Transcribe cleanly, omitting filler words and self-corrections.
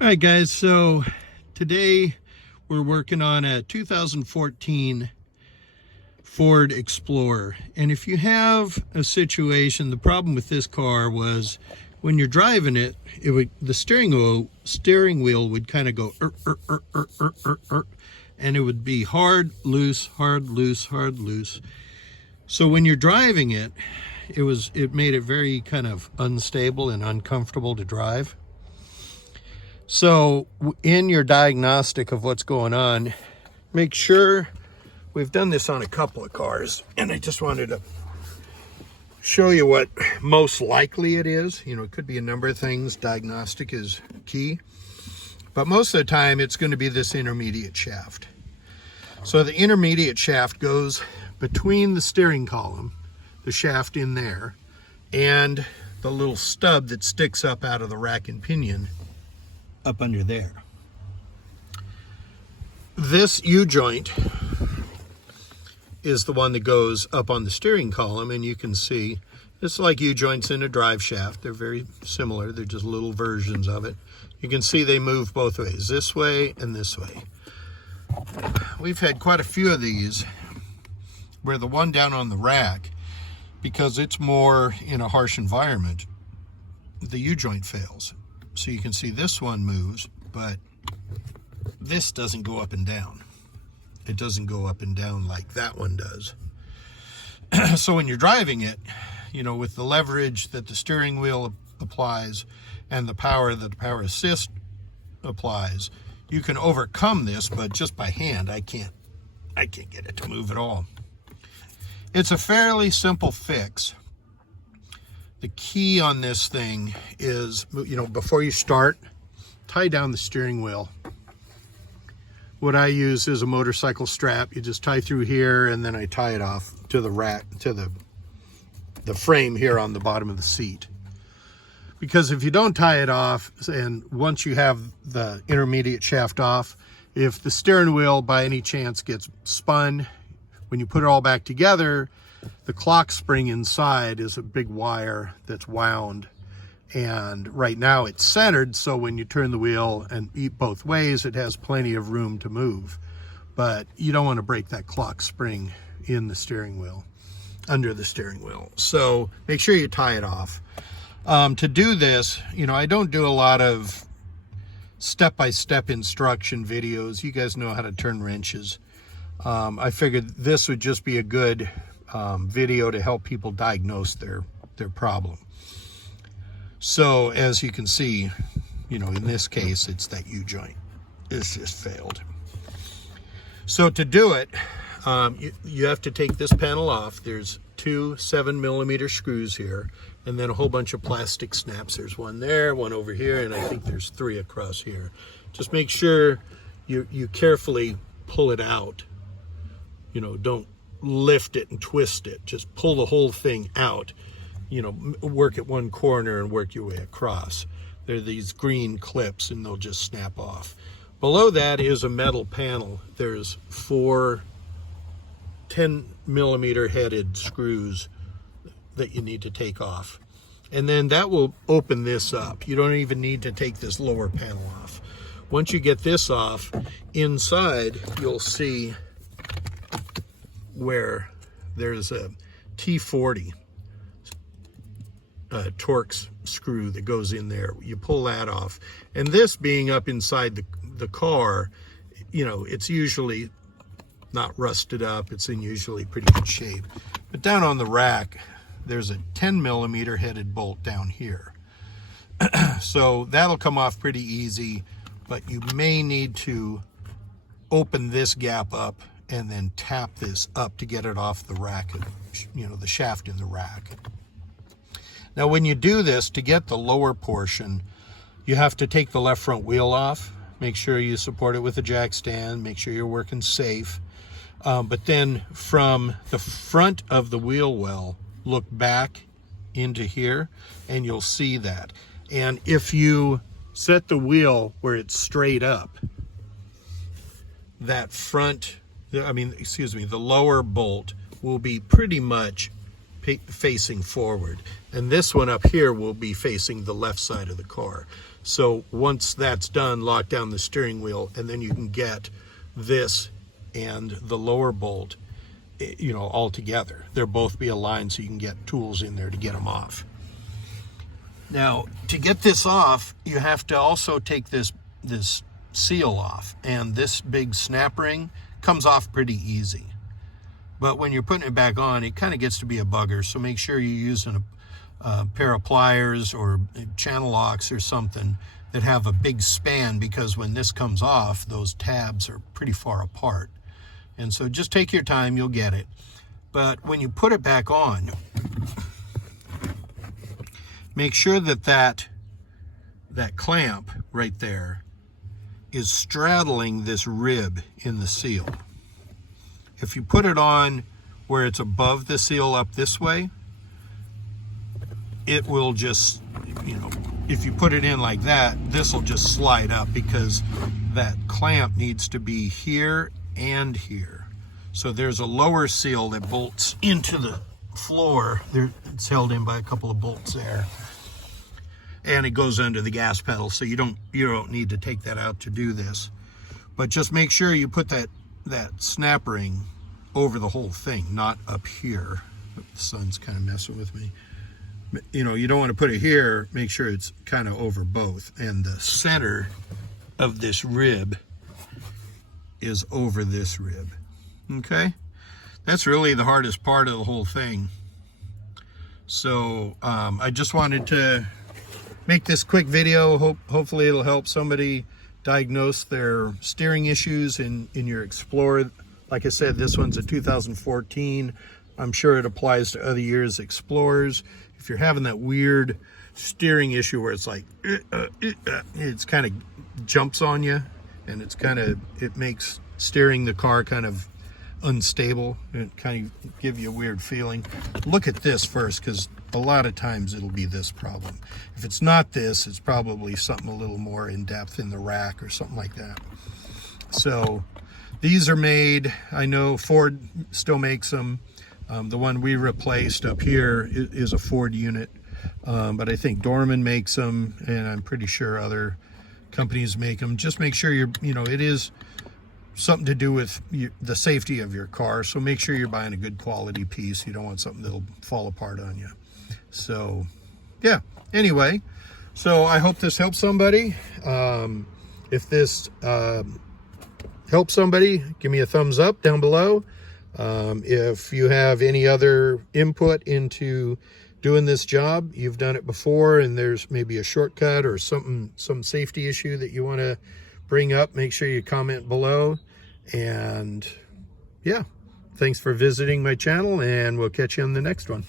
All right, guys, so today we're working on a 2014 Ford Explorer. And if you have a situation, the problem with this car was when you're driving it, the steering wheel would kind of go and it would be hard, loose, hard, loose, hard, loose. So when you're driving it, it made it very kind of unstable and uncomfortable to drive. So in your diagnostic of what's going on, make sure, we've done this on a couple of cars, and I just wanted to show you what most likely it is. You know, it could be a number of things. Diagnostic is key. But most of the time, it's going to be this intermediate shaft. So the intermediate shaft goes between the steering column, the shaft in there, and the little stub that sticks up out of the rack and pinion up under there. This U-joint is the one that goes up on the steering column, and you can see it's like U-joints in a drive shaft. They're very similar. They're just little versions of it. You can see they move both ways, this way and this way. We've had quite a few of these where the one down on the rack, because it's more in a harsh environment, the U-joint fails. So you can see this one moves, but this doesn't go up and down. It doesn't go up and down like that one does. So when you're driving it, you know, with the leverage that the steering wheel applies and the power that the power assist applies, you can overcome this, but just by hand, I can't get it to move at all. It's a fairly simple fix. The key on this thing is, you know, before you start, tie down the steering wheel. What I use is a motorcycle strap. You just tie through here, and then I tie it off to the rack, to the frame here on the bottom of the seat. Because if you don't tie it off, and once you have the intermediate shaft off, if the steering wheel by any chance gets spun, when you put it all back together, the clock spring inside is a big wire that's wound, and right now it's centered, so when you turn the wheel and eat both ways, it has plenty of room to move. But you don't want to break that clock spring in the steering wheel, under the steering wheel. So make sure you tie it off. To do this, you know, I don't do a lot of step-by-step instruction videos. You guys know how to turn wrenches. I figured this would just be a good video to help people diagnose their problem. So as you can see, you know, in this case, it's that U-joint. It's just failed. So to do it, you have to take this panel off. There's two 7mm screws here, and then a whole bunch of plastic snaps. There's one there, one over here, and I think there's 3 across here. Just make sure you carefully pull it out. You know, don't lift it and twist it. Just pull the whole thing out. You know, work at one corner and work your way across. There are these green clips, and they'll just snap off. Below that is a metal panel. There's 4 10mm headed screws that you need to take off. And then that will open this up. You don't even need to take this lower panel off. Once you get this off, inside you'll see where there's a T40 Torx screw that goes in there. You pull that off, and this being up inside the car, you know, it's usually not rusted up. It's in usually pretty good shape. But down on the rack, there's a 10mm headed bolt down here. So that'll come off pretty easy, but you may need to open this gap up and then tap this up to get it off the rack, you know, the shaft in the rack. Now when you do this, to get the lower portion, you have to take the left front wheel off. Make sure you support it with a jack stand. Make sure you're working safe. But then from the front of the wheel well, look back into here, and you'll see that. And if you set the wheel where it's straight up, that the lower bolt will be pretty much facing forward, and this one up here will be facing the left side of the car. So once that's done, lock down the steering wheel, and then you can get this and the lower bolt, you know, all together. They'll both be aligned so you can get tools in there to get them off. Now, to get this off, you have to also take this seal off, and this big snap ring comes off pretty easy. But when you're putting it back on, it kind of gets to be a bugger, so make sure you're using a pair of pliers or channel locks or something that have a big span, because when this comes off, those tabs are pretty far apart. And so just take your time, you'll get it. But when you put it back on, make sure that that clamp right there is straddling this rib in the seal. If you put it on where it's above the seal up this way, it will just, you know, if you put it in like that, this will just slide up, because that clamp needs to be here and here. So there's a lower seal that bolts into the floor. It's held in by a couple of bolts there. And it goes under the gas pedal, so you don't need to take that out to do this. But just make sure you put that snap ring over the whole thing, not up here. The sun's kind of messing with me. You know, you don't want to put it here. Make sure it's kind of over both. And the center of this rib is over this rib. Okay? That's really the hardest part of the whole thing. So I just wanted to make this quick video. Hopefully it'll help somebody diagnose their steering issues in your Explorer. Like I said, this one's a 2014. I'm sure it applies to other years' Explorers. If you're having that weird steering issue where it's like, it's kind of jumps on you, and it makes steering the car kind of unstable. It kind of give you a weird feeling. Look at this first, because a lot of times it'll be this problem. If it's not this, it's probably something a little more in depth in the rack or something like that. So these are made, I know Ford still makes them. The one we replaced up here is a Ford unit, but I think Dorman makes them, and I'm pretty sure other companies make them. Just make sure it is something to do with the safety of your car, so make sure you're buying a good quality piece. You don't want something that'll fall apart on you. So yeah, anyway, so I hope this helps somebody. If this helps somebody, give me a thumbs up down below. If you have any other input into doing this job, you've done it before, and there's maybe a shortcut or some safety issue that you want to bring up, make sure you comment below. And yeah, thanks for visiting my channel, and we'll catch you on the next one.